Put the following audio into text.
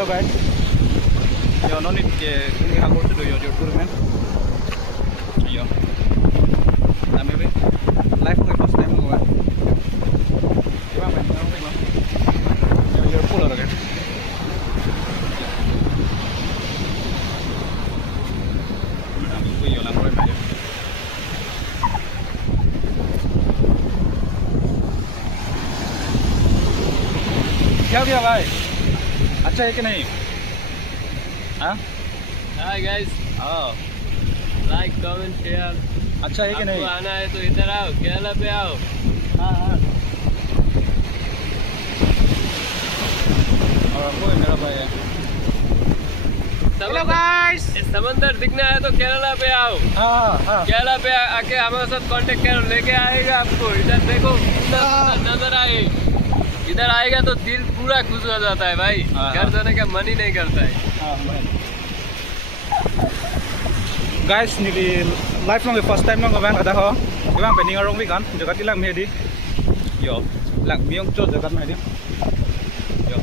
hello guys. Yo, no need ke kung iha ko to your tour man. Yo. Na maybe life ko first time ko ba. Diba man, okay ba? Yo, you're full again. Kami ko yo lang ko ba. क्या किया भाई अच्छा है कि नहीं हाँ hi guys like comment share अच्छा है कि नहीं आपको आना है तो इधर आओ केरला पे आओ हाँ हाँ और आपको मेरा भाई है हेलो गाइस समंदर दिखना है तो केरला पे आओ हाँ हाँ केरला पे आके हमारे साथ कांटेक्ट करो लेके आएगा आपको इधर देखो नजर आए इधर आएगा तो दिल पूरा खुश हो जाता है भाई घर जाने का मन ही नहीं करता है guys ni di live long first time long ban kata ho ibang pening arong bi kan jagat ilang me di yo lang miong cho jagat me di yo